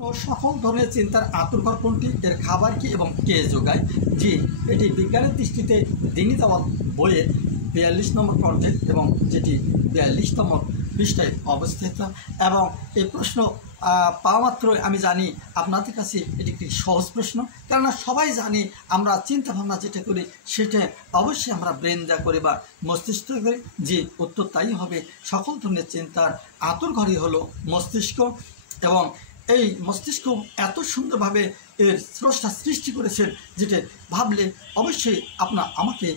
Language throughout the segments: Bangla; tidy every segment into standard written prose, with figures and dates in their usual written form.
তো সকল ধরনের চিন্তার আতুরঘর কোনটি, এর খাবার কি এবং কে যোগায়? জি, এটি বিজ্ঞানের দৃষ্টিতে দিনী দাওয়াত বইয়ের 42 নম্বর পর্যায়ে এবং যেটি 42তম পৃষ্ঠায় অবস্থিত। এবং এই প্রশ্ন পাওয়া মাত্রই আমি জানি আপনাদের কাছে এটি একটি সহজ প্রশ্ন, কেননা সবাই জানি আমরা চিন্তা ভাবনা যেটা করি সেটা অবশ্যই আমরা ব্রেন যা করি বা মস্তিষ্ক করি। যে উত্তর তাই হবে, সকল ধরনের চিন্তার আতুরঘরই হলো মস্তিষ্ক। এবং এই মস্তিষ্ক এত সুন্দরভাবে এর স্রষ্টা সৃষ্টি করেছেন যেটা ভাবলে অবশ্যই আমাকে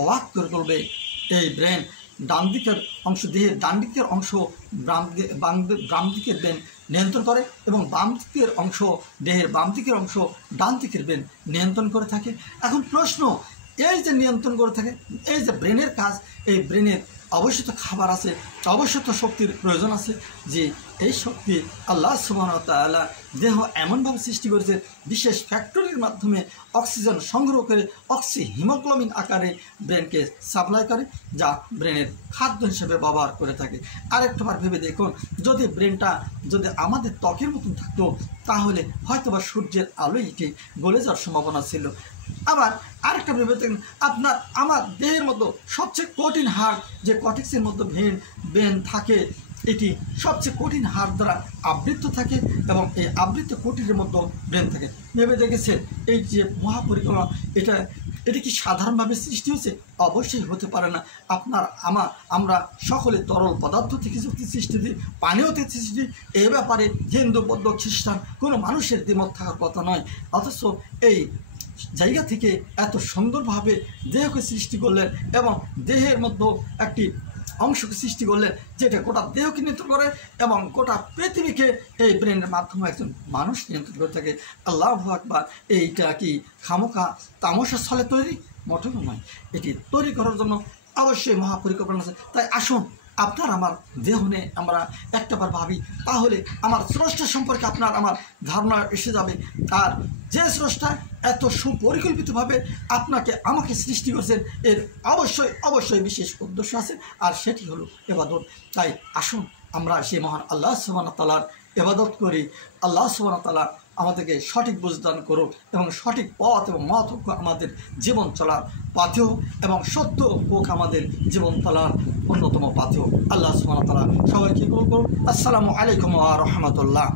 অবাক করে তুলবে। এই ব্রেন ডান দিকের অংশ, দেহের ডান দিকের অংশ বাম দিকের ব্রেন নিয়ন্ত্রণ করে এবং বাম দিকের অংশ, দেহের বাম দিকের অংশ ডান দিকের ব্রেন নিয়ন্ত্রণ করে থাকে। এখন প্রশ্ন, এই যে নিয়ন্ত্রণ করে থাকে, এই যে ব্রেনের কাজ, এই ব্রেনের অবশ্যই তো খাবার আছে, অবশ্যই তো শক্তির প্রয়োজন আছে। যে এই শক্তি আল্লাহ সুবহানাহু ওয়া তাআলা দেহ এমনভাবে সৃষ্টি করেছে বিশেষ ফ্যাক্টরির মাধ্যমে অক্সিজেন সংগ্রহ করে হিমোগ্লোবিন আকারে ব্রেনকে সাপ্লাই করে, যা ব্রেনের খাদ্য হিসেবে ব্যবহার করে থাকে। আরেকটাবার ভেবে দেখুন, যদি ব্রেনটা যদি আমাদের ত্বকের মতন থাকতো তাহলে হয়তোবা সূর্যের আলোয় এটি গলে যাওয়ার সম্ভাবনা ছিল। আবার আরেকটা ভেবে দেখুন, আমার দেহের মতো সবচেয়ে কঠিন হাড়, যে কর্টেক্সের মধ্যে ব্রেন থাকে, এটি সবচেয়ে কঠিন হাড় দ্বারা আবৃত থাকে এবং এই আবৃত কোটির মধ্যে ব্রেন থাকে। ভেবে দেখেছেন এই যে মহাপরিকল্পনা, এটা কি সাধারণভাবে সৃষ্টি হয়েছে? অবশ্যই হতে পারে না। আমরা সকলে তরল পদার্থ থেকে যদি সৃষ্টি দিই, পানীয় থেকে সৃষ্টি, এ ব্যাপারে হিন্দু বৌদ্ধ খ্রিস্টান কোনো মানুষের দ্বিমত থাকার কথা নয়। অথচ এই জায়গা থেকে এত সুন্দরভাবে দেহকে সৃষ্টি করলেন এবং দেহের মধ্যে একটি অংশকে সৃষ্টি করলেন যেটা গোটা দেহকে নিয়ন্ত্রণ করে এবং গোটা পৃথিবীকে এই ব্রেনের মাধ্যমে একজন মানুষ নিয়ন্ত্রণ করে থাকে। আল্লাহু আকবার! এইটা কি খামোখা তামাশার ছলে তৈরি? মোটেও নয়। এটি তৈরি করার জন্য অবশ্যই মহাপরিকল্পনা আছে। তাই আসুন, আপনার আমার দেহ নিয়ে আমরা একটাবার ভাবি, তাহলে আমার স্রষ্টা সম্পর্কে আমার ধারণা এসে যাবে। আর যে স্রষ্টা এত সুপরিকল্পিতভাবে আমাকে সৃষ্টি করেছেন, এর অবশ্যই বিশেষ উদ্দেশ্য আছে, আর সেটি হলো ইবাদত। তাই আসুন আমরা সেই মহান আল্লাহ সুবহানাহু ওয়া তাআলার ইবাদত করি। আল্লাহ সুবহানাহু ওয়া তাআলা আমাদেরকে সঠিক বুঝদান করুক এবং সঠিক পথ এবং মত হোক আমাদের জীবন চলার পাথেয় এবং সত্য হোক আমাদের জীবন চলার অন্যতম পাথেয়। আল্লাহ সুবহানাহু ওয়া তাআলা সবাইকে কবুল করুন। আসসালামু আলাইকুম ওয়া রাহমাতুল্লাহ।